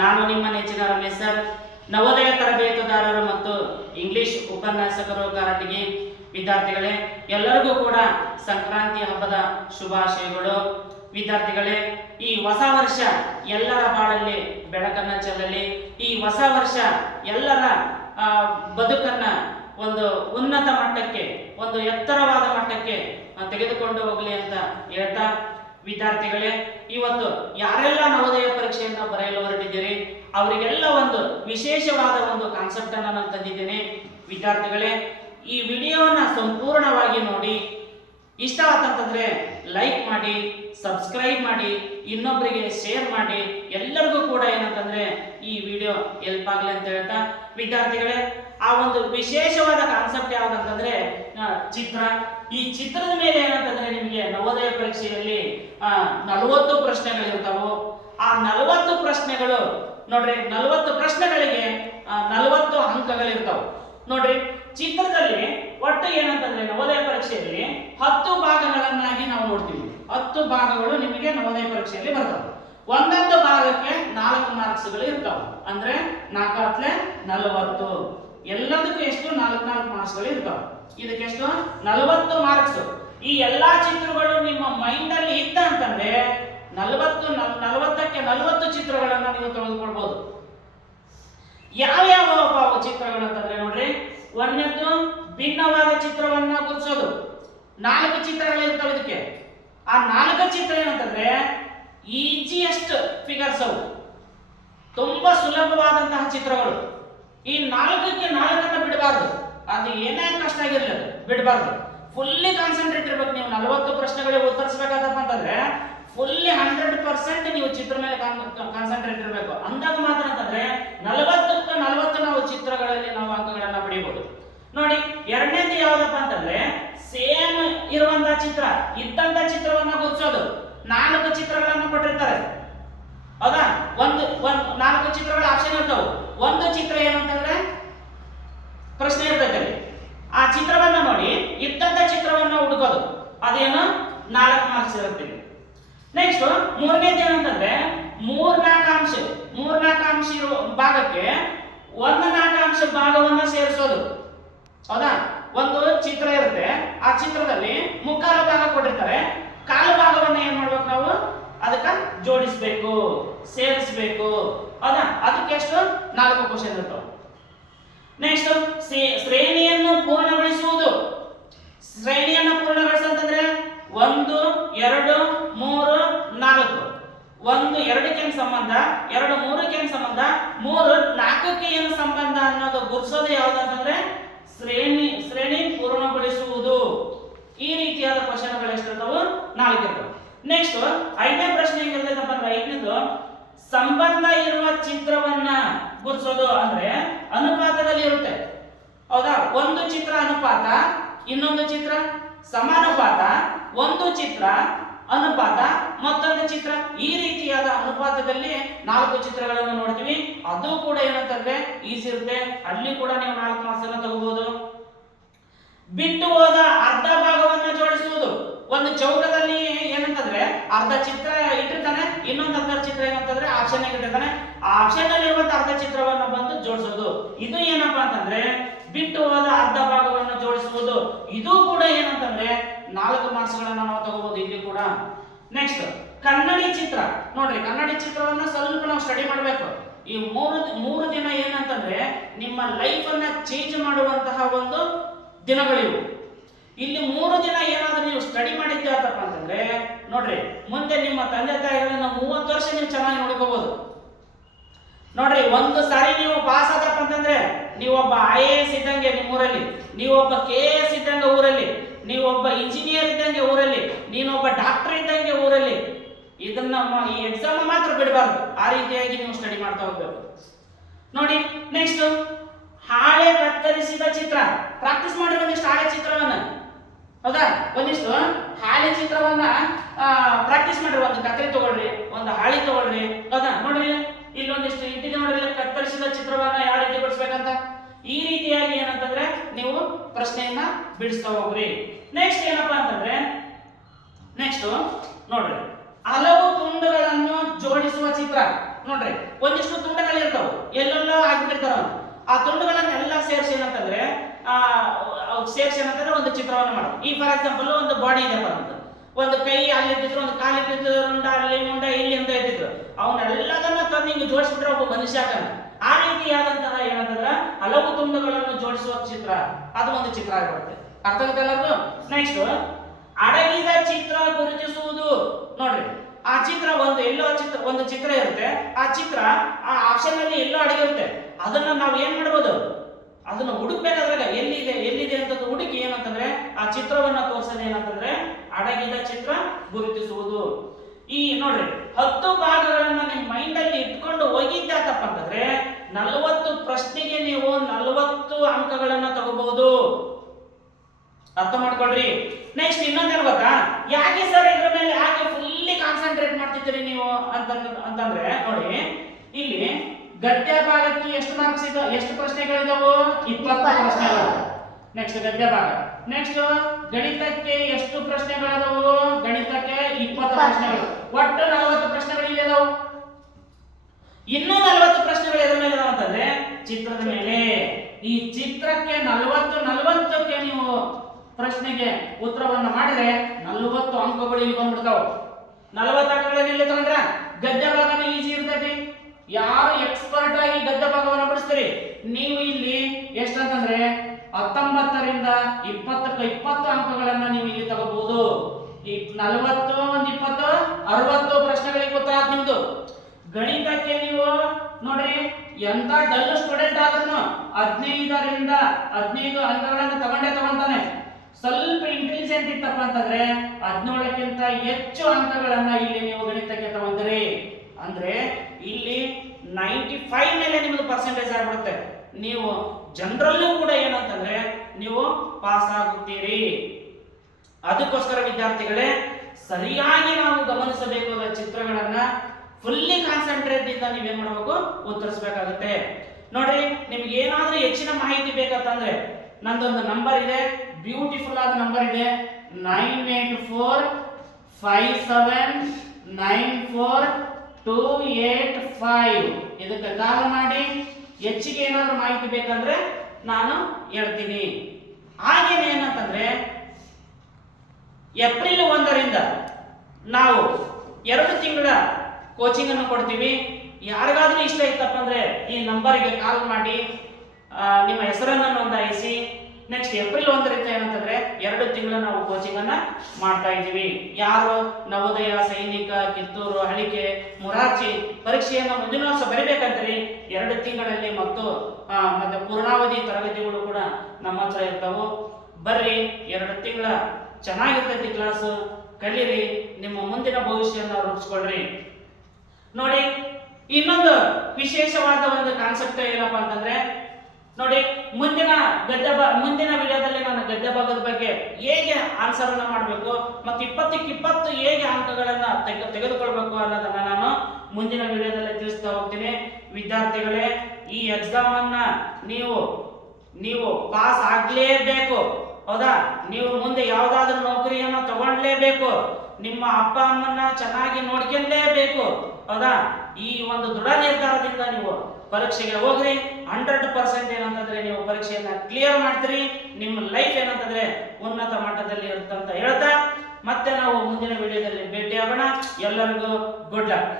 ನಾನು ನಿಮ್ಮ ನೆಚ್ಚಿನ ರಮೇಶ್ ಸರ್. ನವೋದಯ ತರಬೇತುದಾರರು ಮತ್ತು ಇಂಗ್ಲಿಷ್ ಉಪನ್ಯಾಸಕರು ಕಾರಟಗಿ ವಿದ್ಯಾರ್ಥಿಗಳೇ, ಎಲ್ಲರಿಗೂ ಕೂಡ ಸಂಕ್ರಾಂತಿ ಹಬ್ಬದ ಶುಭಾಶಯಗಳು. ವಿದ್ಯಾರ್ಥಿಗಳೇ, ಈ ಹೊಸ ವರ್ಷ ಎಲ್ಲರ ಬಾಳಲ್ಲಿ, ಬೆಳಕನ್ನ ಚೆಲ್ಲಲಿ, ಈ ಹೊಸ ವರ್ಷ ಎಲ್ಲರ ಬದುಕನ್ನ ಒಂದು ಉನ್ನತ ಮಟ್ಟಕ್ಕೆ, ಒಂದು ಎತ್ತರವಾದ ಮಟ್ಟಕ್ಕೆ ತೆಗೆದುಕೊಂಡು ಹೋಗಲಿ ಅಂತ ಹೇಳ್ತಾ ವಿದ್ಯಾರ್ಥಿಗಳೇ, ಇವತ್ತು ಯಾರೆಲ್ಲ ನವೋದಯ ಪರೀಕ್ಷೆಯನ್ನು ಬರೆಯಲು ಹೊರಟಿದ್ದೀರಿ, ಅವರಿಗೆಲ್ಲ ಒಂದು ವಿಶೇಷವಾದ ಒಂದು ಕಾನ್ಸೆಪ್ಟ್ ಅನ್ನು ನಾನು ತಂದಿದ್ದೇನೆ. ವಿದ್ಯಾರ್ಥಿಗಳೇ, ಈ ವಿಡಿಯೋನ ಸಂಪೂರ್ಣವಾಗಿ ನೋಡಿ. ಇಷ್ಟ ಆತಂತಂದ್ರೆ ಲೈಕ್ ಮಾಡಿ ಸಬ್ಸ್ಕ್ರೈಬ್ ಮಾಡಿ ಇನ್ನೊಬ್ಬರಿಗೆ ಶೇರ್ ಮಾಡಿ, ಎಲ್ಲರಿಗೂ ಕೂಡ ಏನಂತಂದ್ರೆ ಈ ವಿಡಿಯೋ ಹೆಲ್ಪ್ ಆಗಲಿ ಅಂತ ಹೇಳ್ತಾ. ವಿದ್ಯಾರ್ಥಿಗಳೇ, ಆ ಒಂದು ವಿಶೇಷವಾದ ಚಿತ್ರ. ಈ ಚಿತ್ರದ ಮೇಲೆ ಏನಂತಂದ್ರೆ ನಿಮಗೆ ನವೋದಯ ಪರೀಕ್ಷೆಯಲ್ಲಿ ನಲವತ್ತು ಪ್ರಶ್ನೆಗಳಿರ್ತಾವೋ, ಆ ನಲವತ್ತು ಪ್ರಶ್ನೆಗಳು, ನೋಡ್ರಿ, ನಲವತ್ತು ಪ್ರಶ್ನೆಗಳಿಗೆ ನಲವತ್ತು ಅಂಕಗಳಿರ್ತಾವ. ನೋಡ್ರಿ, ಚಿತ್ರದಲ್ಲಿ ಒಟ್ಟು ಏನಂತಂದ್ರೆ ನವೋದಯ ಪರೀಕ್ಷೆಯಲ್ಲಿ ಹತ್ತು ಭಾಗಗಳನ್ನಾಗಿ ನಾವು ನೋಡ್ತೀವಿ. ಹತ್ತು ಭಾಗಗಳು ನಿಮಗೆ ನವೋದಯ ಪರೀಕ್ಷೆಯಲ್ಲಿ ಬರ್ತವೆ. ಒಂದೊಂದು ಭಾಗಕ್ಕೆ ನಾಲ್ಕು ಮಾರ್ಕ್ಸ್ಗಳು ಇರ್ತಾವೆ. ಅಂದ್ರೆ ನಾಲ್ಕು ಹತ್ಲೆ ನಲವತ್ತು. ಎಲ್ಲದಕ್ಕೂ ಎಷ್ಟು? ನಾಲ್ಕು ನಾಲ್ಕು ಮಾರ್ಕ್ಸ್ಗಳು ಇರ್ತಾವೆ. ಇದಕ್ಕೆ ಎಷ್ಟು ನಲವತ್ತು ಮಾರ್ಕ್ಸ್ ಈ ಎಲ್ಲಾ ಚಿತ್ರಗಳು ನಿಮ್ಮ ಮೈಂಡ್ ಅಲ್ಲಿ ಇತ್ತ ಅಂತಂದ್ರೆ ನಲವತ್ತು ನಲವತ್ತಕ್ಕೆ ನಲವತ್ತು ಚಿತ್ರಗಳನ್ನ ನೀವು ತೆಗೆದುಕೊಳ್ಬಹುದು ಯಾವ್ಯಾವ ಚಿತ್ರಗಳು ಅಂತಂದ್ರೆ ನೋಡ್ರಿ, ಒಂದನೇದ್ದು ಭಿನ್ನವಾದ ಚಿತ್ರವನ್ನ ಗುರುತಿಸೋದು. ನಾಲ್ಕು ಚಿತ್ರಗಳು ಇರ್ತವೆ ಇದಕ್ಕೆ. ಆ ನಾಲ್ಕು ಚಿತ್ರ ಏನಂತಂದ್ರೆ ಈಜಿಯೆಸ್ಟ್ ಫಿಗರ್ಸ್ ಅವು. ತುಂಬಾ ಸುಲಭವಾದಂತಹ ಚಿತ್ರಗಳು. ಈ ನಾಲ್ಕಕ್ಕೆ ನಾಲ್ಕನ್ನ ಬಿಡಬಾರ್ದು. ಅದು ಏನೇ ಕಷ್ಟ ಆಗಿರಲಿ ಬಿಡಬಾರ್ದು. ಫುಲ್ಲಿ ಕಾನ್ಸಂಟ್ರೇಟ್ ಇರ್ಬೇಕು ನೀವು, ನಲವತ್ತು ಪ್ರಶ್ನೆಗಳಿಗೆ ಉತ್ತರಿಸಬೇಕಾದಪ್ಪ ಅಂತಂದ್ರೆ ಫುಲ್ಲಿ ಹಂಡ್ರೆಡ್ ಪರ್ಸೆಂಟ್ ನೀವು ಚಿತ್ರ ಮೇಲೆ ಕಾನ್ಸಂಟ್ರೇಟ್ ಇರಬೇಕು. ಅಂದಾಗ ಮಾತ್ರ ಅಂತಂದ್ರೆ ನಲವತ್ತಕ್ಕೆ ನಲವತ್ತು ನಾವು ಚಿತ್ರಗಳಲ್ಲಿ ನಾವು ಅಂಕಗಳನ್ನ ಪಡೆಯಬಹುದು ನೋಡಿ, ಎರಡನೇದು ಯಾವ್ದಪ್ಪ ಅಂತಂದ್ರೆ ಸೇಮ್ ಇರುವಂತ ಚಿತ್ರ, ಇದ್ದಂತ ಚಿತ್ರವನ್ನ ಗುರುತಿಸೋದು ನಾಲ್ಕು ಚಿತ್ರಗಳನ್ನ ಕೊಟ್ಟಿರ್ತಾರೆ. ಹೌದಾ? ಒಂದು ಒಂದು, ನಾಲ್ಕು ಚಿತ್ರಗಳ ಆಪ್ಷನ್ ಇರ್ತಾವೆ. ಒಂದು ಚಿತ್ರ ಏನಂತಂದ್ರೆ ಪ್ರಶ್ನೆ ಇರ್ತೈತೆ ಅಲ್ಲಿ. ಆ ಚಿತ್ರವನ್ನ ನೋಡಿ ಇದ್ದಂತ ಚಿತ್ರವನ್ನ ಹುಡುಕೋದು ಅದೇನು ನಾಲ್ಕು ಮಾರ್ಕ್ಸ್ ಇರುತ್ತೆ ನೆಕ್ಸ್ಟ್ ಮೂರನೇದು ಏನಂತಂದ್ರೆ ಮೂರ್ನಾಲ್ಕು ಅಂಶ ಇರೋ ಭಾಗಕ್ಕೆ ಒಂದು ನಾಲ್ಕು ಅಂಶ ಭಾಗವನ್ನ ಸೇರಿಸೋದು. ಹೌದಾ? ಒಂದು ಚಿತ್ರ ಇರುತ್ತೆ. ಆ ಚಿತ್ರದಲ್ಲಿ ಮುಕ್ಕಾಲು ಭಾಗ ಕೊಟ್ಟಿರ್ತಾರೆ. ಕಾಲು ಭಾಗವನ್ನ ಏನ್ ಮಾಡ್ಬೇಕು ನಾವು? ಅದಕ್ಕ ಜೋಡಿಸ್ಬೇಕು, ಸೇರಿಸ್ಬೇಕು. ಹೌದಾ? ಅದಕ್ಕೆ ಎಷ್ಟು? ನಾಲ್ಕು ಕ್ವಶನ್ ಇರ್ತಾವ. ನೆಕ್ಸ್ಟ್ ಶ್ರೇಣಿಯನ್ನು ಪೂರ್ಣಗೊಳಿಸುವುದು ಶ್ರೇಣಿಯನ್ನು ಪೂರ್ಣಗೊಳಿಸಂತಂದ್ರೆ ಒಂದು ಎರಡು, ಮೂರು, ನಾಲ್ಕು. ಒಂದು ಎರಡಕ್ಕೆ ಏನ್ ಸಂಬಂಧ? ಎರಡು ಮೂರಕ್ಕೆ ಏನ್ ಸಂಬಂಧ? ಮೂರು ನಾಲ್ಕಕ್ಕೆ ಏನು ಸಂಬಂಧ ಅನ್ನೋದು ಗುರ್ಸೋದು ಯಾವ್ದಂತಂದ್ರೆ ಶ್ರೇಣಿ ಶ್ರೇಣಿ ಪೂರ್ಣಗೊಳಿಸುವುದು. ಈ ರೀತಿಯಾದ ಕ್ವಶನ್ಗಳು ಎಷ್ಟಿರ್ತಾವು ನಾಲ್ಕು ನೆಕ್ಸ್ಟ್ ಐದನೇ ಪ್ರಶ್ನೆ ಹೇಗಿರ್ತೈತಪ್ಪ ಅಂದ್ರೆ ಐದನೇದು, ಸಂಬಂಧ ಇರುವ ಚಿತ್ರವನ್ನ ಗುರ್ಸೋದು ಅಂದ್ರೆ ಅನುಪಾತದಲ್ಲಿ ಇರುತ್ತೆ. ಹೌದಾ? ಒಂದು ಚಿತ್ರ ಅನುಪಾತ ಇನ್ನೊಂದು ಚಿತ್ರ ಸಮಾನುಪಾತ, ಒಂದು ಚಿತ್ರ ಅನುಪಾತ, ಮತ್ತೊಂದು ಚಿತ್ರ ಈ ರೀತಿಯಾದ ಅನುಪಾತದಲ್ಲಿ ನಾಲ್ಕು ಚಿತ್ರಗಳನ್ನು ನೋಡ್ತೀವಿ. ಅದು ಕೂಡ ಏನಂತಂದ್ರೆ ಈ ಇರುತ್ತೆ. ಅಲ್ಲಿ ಕೂಡ ನೀವು ನಾಲ್ಕು ಅನ್ನ ತಗೋಬಹುದು ಬಿಟ್ಟು ಹೋದ ಅರ್ಧ ಭಾಗವನ್ನು ಜೋಡಿಸುವುದು. ಒಂದು ಚೌಕದಲ್ಲಿ ಏನಂತಂದ್ರೆ ಅರ್ಧ ಚಿತ್ರ ಇಟ್ಟಿರ್ತಾನೆ, ಇನ್ನೊಂದು ಅರ್ಧ ಚಿತ್ರ ಏನಂತಂದ್ರೆ ಆಪ್ಷನ್ ಇಟ್ಟಿರ್ತಾನೆ. ಆ ಆಪ್ಷನ್ ಅಲ್ಲಿ ಇರುವಂತ ಅರ್ಧ ಚಿತ್ರವನ್ನು ಬಂದು ಜೋಡಿಸೋದು. ಇದು ಏನಪ್ಪಾ ಅಂತಂದ್ರೆ ಬಿಟ್ಟು ಹೋದ ಅರ್ಧ ಭಾಗವನ್ನು ಜೋಡಿಸುವುದು. ಇದು ಕೂಡ ಏನಂತಂದ್ರೆ ನಾಲ್ಕು ಮಾಸಗಳನ್ನು ನಾವು ತಗೋಬಹುದು ಇಲ್ಲಿ ಕೂಡ. ನೆಕ್ಸ್ಟ್ ಕನ್ನಡಿ ಚಿತ್ರ. ನೋಡ್ರಿ, ಕನ್ನಡಿ ಚಿತ್ರವನ್ನ ಸ್ವಲ್ಪ ನಾವು ಸ್ಟಡಿ ಮಾಡಬೇಕು. ಈ ಮೂರು ಮೂರು ದಿನ ಏನಂತಂದ್ರೆ ನಿಮ್ಮ ಲೈಫ್ ಅನ್ನ ಚೇಂಜ್ ಮಾಡುವಂತಹ ಒಂದು ದಿನಗಳಿವು. ಇಲ್ಲಿ ಮೂರು ದಿನ ಏನಾದ್ರೂ ನೀವು ಸ್ಟಡಿ ಮಾಡಿದ್ದೀವತ್ತಪ್ಪ ಅಂತಂದ್ರೆ, ನೋಡ್ರಿ, ಮುಂದೆ ನಿಮ್ಮ ತಂದೆ ತಾಯಿಗಳನ್ನ ಮೂವತ್ತು ವರ್ಷ ನೀವು ಚೆನ್ನಾಗಿ ನೋಡ್ಕೋಬಹುದು ನೋಡ್ರಿ, ಒಂದು ಸಾರಿ ನೀವು ಪಾಸ್ ಆದಪ್ಪ ಅಂತಂದ್ರೆ ನೀವೊಬ್ಬ ಐ ಎ ಎಸ್ ಇದ್ದಂಗೆ ನಿಮ್ಮೂರಲ್ಲಿ ನೀವೊಬ್ಬ ಕೆ ಎ ಎಸ್ ಇದ್ದಂಗೆ ಊರಲ್ಲಿ, ನೀವೊಬ್ಬ ಇಂಜಿನಿಯರ್ ಇದ್ದಂಗೆ ಊರಲ್ಲಿ, ನೀನೊಬ್ಬ ಡಾಕ್ಟರ್ ಇದ್ದಂಗೆ ಊರಲ್ಲಿ, ಇದನ್ನ ಈ ಎಕ್ಸಾಮ್ ಮಾತ್ರ ಬಿಡಬಾರ್ದು. ಆ ರೀತಿಯಾಗಿ ನೀವು ಸ್ಟಡಿ ಮಾಡ್ತಾ ಹೋಗ್ಬೇಕು. ನೋಡಿ ನೆಕ್ಸ್ಟ್ ಹಾಳೆ ಕತ್ತರಿಸಿದ ಚಿತ್ರ. ಪ್ರಾಕ್ಟೀಸ್ ಮಾಡಿ ಒಂದಿಷ್ಟು ಹಾಳೆ ಚಿತ್ರವನ್ನ. ಹೌದಾ? ಒಂದಿಷ್ಟು ಹಾಳೆ ಚಿತ್ರವನ್ನ ಪ್ರಾಕ್ಟೀಸ್ ಮಾಡ್ರಿ. ಒಂದು ಕತ್ತರಿ ತಗೊಳ್ರಿ, ಒಂದು ಹಾಳಿ ತಗೊಳ್ರಿ. ಹೌದಾ? ನೋಡ್ರಿ. ಇಲ್ಲೊಂದಿಷ್ಟು ಇಟ್ಟಿಗೆ ನೋಡ್ರಿ ಇಲ್ಲಿ ಕತ್ತರಿಸಿದ ಚಿತ್ರವನ್ನ ಯಾವ ರೀತಿ ಬಿಡಿಸ್ಬೇಕಂತ ಈ ರೀತಿಯಾಗಿ ಏನಂತಂದ್ರೆ ನೀವು ಪ್ರಶ್ನೆಯನ್ನ ಬಿಡಿಸ್ತಾ ಹೋಗ್ರಿ. ನೆಕ್ಸ್ಟ್ ಏನಪ್ಪಾ ಅಂತಂದ್ರೆ ನೆಕ್ಸ್ಟ್ ನೋಡ್ರಿ. ಹಲವು ತುಂಡುಗಳನ್ನು ಜೋಡಿಸುವ ಚಿತ್ರ. ನೋಡ್ರಿ, ಒಂದಿಷ್ಟು ತುಂಡುಗಳಿರ್ತಾವ. ಎಲ್ಲೆಲ್ಲೋ ಆಗ್ಬಿಟ್ಟಿರ್ತಾವ. ಆ ತುಂಡುಗಳನ್ನೆಲ್ಲ ಸೇರಿಸಿ ಏನಂತಂದ್ರೆ, ಆ ಸೇರಿಸಿ ಏನಂತಂದ್ರೆ ಒಂದು ಚಿತ್ರವನ್ನು ಮಾಡೋದು. ಈ ಫಾರ್ ಎಕ್ಸಾಂಪಲ್ ಒಂದು ಬಾಡಿ ಇದೆ ಅಂತ ಒಂದು ಕೈ ಅಲ್ಲಿ ಇದ್ದಿದ್ರು, ಒಂದು ಕಾಲು ಇದ್ದಿದ್ರು ಅಲ್ಲಿ, ಮುಂಡ ಇಲ್ಲಿ ಅಂತ ಇದ್ದಿದ್ರು. ಅವನ್ನೆಲ್ಲದನ್ನ ತಂದು ಹಿಂಗೆ ಜೋಡಿಸ್ಬಿಟ್ರೆ ಒಬ್ಬ ಮನುಷ್ಯ. ಆ ರೀತಿಯಾದಂತಹ ಏನಂತಂದ್ರೆ ಹಲವು ತುಂಡುಗಳನ್ನು ಜೋಡಿಸುವ ಚಿತ್ರ, ಅದು ಒಂದು ಚಿತ್ರ ಆಗಿರುತ್ತೆ. ಅರ್ಥ ಆಗುತ್ತೆ ಎಲ್ಲರಿಗೂ? ನೆಕ್ಸ್ಟ್ ಅಡಗಿದ ಚಿತ್ರ ಗುರುತಿಸುವುದು. ನೋಡ್ರಿ, ಆ ಚಿತ್ರ ಒಂದು, ಎಲ್ಲೋ ಚಿತ್ರ, ಒಂದು ಚಿತ್ರ ಇರುತ್ತೆ. ಆ ಚಿತ್ರ, ಆ ಆಪ್ಷನ್ ಅಲ್ಲಿ ಎಲ್ಲೋ ಅಡಗಿರುತ್ತೆ ಅದನ್ನ ನಾವು ಏನ್ ಮಾಡ್ಬೋದು? ಅದನ್ನ ಹುಡುಕ್ಬೇಕಾದ್ರಾಗ ಎಲ್ಲಿದೆ ಎಲ್ಲಿದೆ ಅಂತ ಹುಡುಕಿ ಏನಂತಂದ್ರೆ, ಆ ಚಿತ್ರವನ್ನ ತೋರಿಸೋದು ಏನಂತಂದ್ರೆ ಅಡಗಿದ ಚಿತ್ರ ಗುರುತಿಸುವುದು. ಈ ನೋಡ್ರಿ, ಹತ್ತು ಭಾಗಗಳನ್ನ ನಿಮ್ ಮೈಂಡ್ ಅಲ್ಲಿ ಇಟ್ಕೊಂಡು ಹೋಗಿದ್ದಾತಪ್ಪ ಅಂತಂದ್ರೆ, ನಲವತ್ತು ಪ್ರಶ್ನೆಗೆ ನೀವು ನಲವತ್ತು ಅಂಕಗಳನ್ನ ತಗೋಬಹುದು. ಅರ್ಥ ಮಾಡ್ಕೊಳ್ರಿ. ನೆಕ್ಸ್ಟ್ ಇನ್ನೊಂದೇನು ಗೊತ್ತಾ? ಯಾಕೆ ಸರ್ ಇದ್ರ ಮೇಲೆ ಯಾಕೆ ಫುಲ್ಲಿ ಕಾನ್ಸಂಟ್ರೇಟ್ ಮಾಡ್ತಿದ್ದೀರಿ ನೀವು ಅಂತ ಅಂತಂದ್ರೆ, ನೋಡಿ, ಇಲ್ಲಿ ಗದ್ಯ ಭಾಗಕ್ಕೆ ಎಷ್ಟು ಮಾರ್ಕ್ಸ್ ಇದೆ? ಎಷ್ಟು ಪ್ರಶ್ನೆಗಳಿದಾವು? ಇಪ್ಪತ್ತ ಪ್ರಶ್ನೆಗಳು. ನೆಕ್ಸ್ಟ್ ಗದ್ಯ ಭಾಗ. ನೆಕ್ಸ್ಟ್ ಗಣಿತಕ್ಕೆ ಎಷ್ಟು ಪ್ರಶ್ನೆಗಳಾದವು? ಗಣಿತಕ್ಕೆ ಇಪ್ಪತ್ತು ಪ್ರಶ್ನೆಗಳು. ಒಟ್ಟು ನಲವತ್ತು ಪ್ರಶ್ನೆಗಳು ಇಲ್ಲಿ ಅದಾವು? ಇನ್ನೂ ನಲವತ್ತು ಪ್ರಶ್ನೆಗಳು ಎದ್ರ ಮೇಲೆ ಅಂತಂದ್ರೆ ಚಿತ್ರದ ಮೇಲೆ. ಈ ಚಿತ್ರಕ್ಕೆ ನಲವತ್ತು ನಲವತ್ತಕ್ಕೆ ನೀವು ಪ್ರಶ್ನೆಗೆ ಉತ್ತರವನ್ನು ಮಾಡಿದ್ರೆ ನಲವತ್ತು ಅಂಕಗಳು ಇಲ್ಲಿ ಬಂದ್ಬಿಡ್ತಾವ. ನಲವತ್ತು ಅಂಕಗಳನ್ನ ಇಲ್ಲಿ ತಗೊಂಡ್ರ ಗದ್ಯ ಭಾಗನ ಈಜಿ ಇರ್ತೈತಿ. ಯಾರು ಎಕ್ಸ್ಪರ್ಟ್ ಆಗಿ ಗದ್ಯ ಭಾಗವನ್ನು ಬಿಡಿಸ್ತೀರಿ? ನೀವು ಇಲ್ಲಿ ಎಷ್ಟಂತಂದ್ರೆ ಹತ್ತೊಂಬತ್ತರಿಂದ ಇಪ್ಪತ್ತಕ್ಕೆ ಇಪ್ಪತ್ತು ಅಂಕಗಳನ್ನ ನೀವು ಇಲ್ಲಿ ತಗೋಬಹುದು. ಈ ನಲವತ್ತು, ಒಂದು ಇಪ್ಪತ್ತು, ಅರವತ್ತು ಪ್ರಶ್ನೆಗಳಿಗೆ ಆದ್ ನಿಮ್ದು. ಗಣಿತಕ್ಕೆ ನೀವು ನೋಡ್ರಿ, ಎಂತ ಡಲ್ ಸ್ಟೂಡೆಂಟ್ ಆದ್ರೂ ಹದಿನೈದರಿಂದ ಹದಿನೈದು ಅಂಕಗಳನ್ನ ತಗೊಂಡೇ ತಗೊಂತಾನೆ. ಸ್ವಲ್ಪ ಇಂಟೆಲಿಜೆಂಟ್ ಇತ್ತಪ್ಪ ಅಂತಂದ್ರೆ ಹದಿನೇಳಕ್ಕಿಂತ ಹೆಚ್ಚು ಅಂಕಗಳನ್ನ ಇಲ್ಲಿ ನೀವು ಗಣಿತಕ್ಕೆ ತಗೊಂಡ್ರಿ ಅಂದ್ರೆ ಇಲ್ಲಿ ನೈಂಟಿ ಫೈವ್ ಮೇಲೆ ನಿಮ್ದು ಪರ್ಸೆಂಟೇಜ್ ಆಗ್ಬಿಡುತ್ತೆ ನೀವು ಜನರಲ್ಲೂ ಕೂಡ ಏನಂತಂದ್ರೆ ನೀವು ಪಾಸ್ ಆಗುತ್ತೀರಿ. ಅದಕ್ಕೋಸ್ಕರ ವಿದ್ಯಾರ್ಥಿಗಳೇ, ಸರಿಯಾಗಿ ನಾವು ಗಮನಿಸಬೇಕಾದ ಚಿತ್ರಗಳನ್ನ ಫುಲ್ಲಿ ಕಾನ್ಸಂಟ್ರೇಟ್ ಇಂದ ನೀವೇನ್ ಮಾಡಬೇಕು? ಉತ್ತರಿಸಬೇಕಾಗುತ್ತೆ. ನೋಡ್ರಿ, ನಿಮ್ಗೆ ಏನಾದ್ರೂ ಹೆಚ್ಚಿನ ಮಾಹಿತಿ ಬೇಕಂತಂದ್ರೆ ನಂದೊಂದು ನಂಬರ್ ಇದೆ ಬ್ಯೂಟಿಫುಲ್ ಆದ ನಂಬರ್ ಇದೆ nine eight four five seven nine four two eight five ಇದಕ್ಕೆ ಕಾಲ ಮಾಡಿ. ಹೆಚ್ಚಿಗೆ ಏನಾದ್ರು ಮಾಹಿತಿ ಬೇಕಂದ್ರೆ ನಾನು ಹೇಳ್ತೀನಿ. ಹಾಗೇನೆ ಏನಂತಂದ್ರೆ, ಏಪ್ರಿಲ್ ಒಂದರಿಂದ ನಾವು ಎರಡು ತಿಂಗಳ ಕೋಚಿಂಗ್ ಅನ್ನು ಕೊಡ್ತೀವಿ. ಯಾರಿಗಾದ್ರೂ ಇಷ್ಟ ಇತ್ತಪ್ಪ ಅಂದ್ರೆ ಈ ನಂಬರ್ಗೆ ಕಾಲ್ ಮಾಡಿ. ನಿಮ್ಮ ಹೆಸರನ್ನು ನೋಂದಾಯಿಸಿ. ನೆಕ್ಸ್ಟ್ ಏಪ್ರಿಲ್ ಒಂದರಿಂದ ಏನಂತಂದ್ರೆ ಎರಡು ತಿಂಗಳ ನಾವು ಕೋಚಿಂಗ್ ಅನ್ನ ಮಾಡ್ತಾ ಇದ್ದೀವಿ. ಯಾರು ನವೋದಯ, ಸೈನಿಕ, ಕಿತ್ತೂರು, ಹಳಿಕೆ, ಮುರಾರ್ಜಿ ಪರೀಕ್ಷೆಯನ್ನು ಮುಂದಿನ ವರ್ಷ ಬರಿಬೇಕಂತ್ರಿ. ಎರಡು ತಿಂಗಳಲ್ಲಿ ಮತ್ತು ಮತ್ತೆ ಪೂರ್ಣಾವಧಿ ತರಗತಿಗಳು ಕೂಡ ನಮ್ಮ ಹತ್ರ ಇರ್ತಾವು. ಬರ್ರಿ, ಎರಡು ತಿಂಗಳ ಚೆನ್ನಾಗಿರ್ತೈತಿ ಕ್ಲಾಸ್ ಕಲೀರಿ, ನಿಮ್ಮ ಮುಂದಿನ ಭವಿಷ್ಯವನ್ನು ರೂಪಿಸ್ಕೊಳ್ರಿ. ನೋಡಿ, ಇನ್ನೊಂದು ವಿಶೇಷವಾದ ಒಂದು ಕಾನ್ಸೆಪ್ಟ್ ಏನಪ್ಪಾ ಅಂತಂದ್ರೆ ನೋಡಿ, ಮುಂದಿನ ಗದ್ಯ ಮುಂದಿನ ವಿಡಿಯೋದಲ್ಲಿ ನಾನು ಗದ್ಯ ಭಾಗದ ಬಗ್ಗೆ ಹೇಗೆ ಆನ್ಸರ್ ಅನ್ನ ಮಾಡಬೇಕು ಮತ್ತು ಇಪ್ಪತ್ತಕ್ಕೆ ಇಪ್ಪತ್ತು ಹೇಗೆ ಅಂಕಗಳನ್ನ ತೆಗೆ, ತೆಗೆದುಕೊಳ್ಬೇಕು ಅನ್ನೋದನ್ನ ನಾನು ಮುಂದಿನ ವಿಡಿಯೋದಲ್ಲಿ ತಿಳಿಸ್ತಾ ಹೋಗ್ತೀನಿ. ವಿದ್ಯಾರ್ಥಿಗಳೇ, ಈ ಎಕ್ಸಾಮ್ ಅನ್ನ ನೀವು ನೀವು ಪಾಸ್ ಆಗ್ಲೇಬೇಕು. ಹೌದಾ? ನೀವು ಮುಂದೆ ಯಾವ್ದಾದ್ರು ನೌಕರಿಯನ್ನ ತಗೊಂಡ್ಲೇಬೇಕು. ನಿಮ್ಮ ಅಪ್ಪ ಅಮ್ಮನ್ನ ಚೆನ್ನಾಗಿ ನೋಡ್ಕೊಂಡೇಬೇಕು ಹೌದಾ ಈ ಒಂದು ದೃಢ ನಿರ್ಧಾರದಿಂದ ನೀವು ಪರೀಕ್ಷೆಗೆ ಹೋಗ್ರಿ. ಹಂಡ್ರೆಡ್ ಪರ್ಸೆಂಟ್ ಏನಂತಂದ್ರೆ ನೀವು ಪರೀಕ್ಷೆಯನ್ನ ಕ್ಲಿಯರ್ ಮಾಡ್ತೀರಿ. ನಿಮ್ಮ ಲೈಫ್ ಏನಂತಂದ್ರೆ ಉನ್ನತ ಮಟ್ಟದಲ್ಲಿ ಇರುತ್ತಂತ ಹೇಳ್ತಾ, ಮತ್ತೆ ನಾವು ಮುಂದಿನ ವಿಡಿಯೋದಲ್ಲಿ ಭೇಟಿಯಾಗೋಣ. ಎಲ್ಲರಿಗೂ ಗುಡ್ ಲಕ್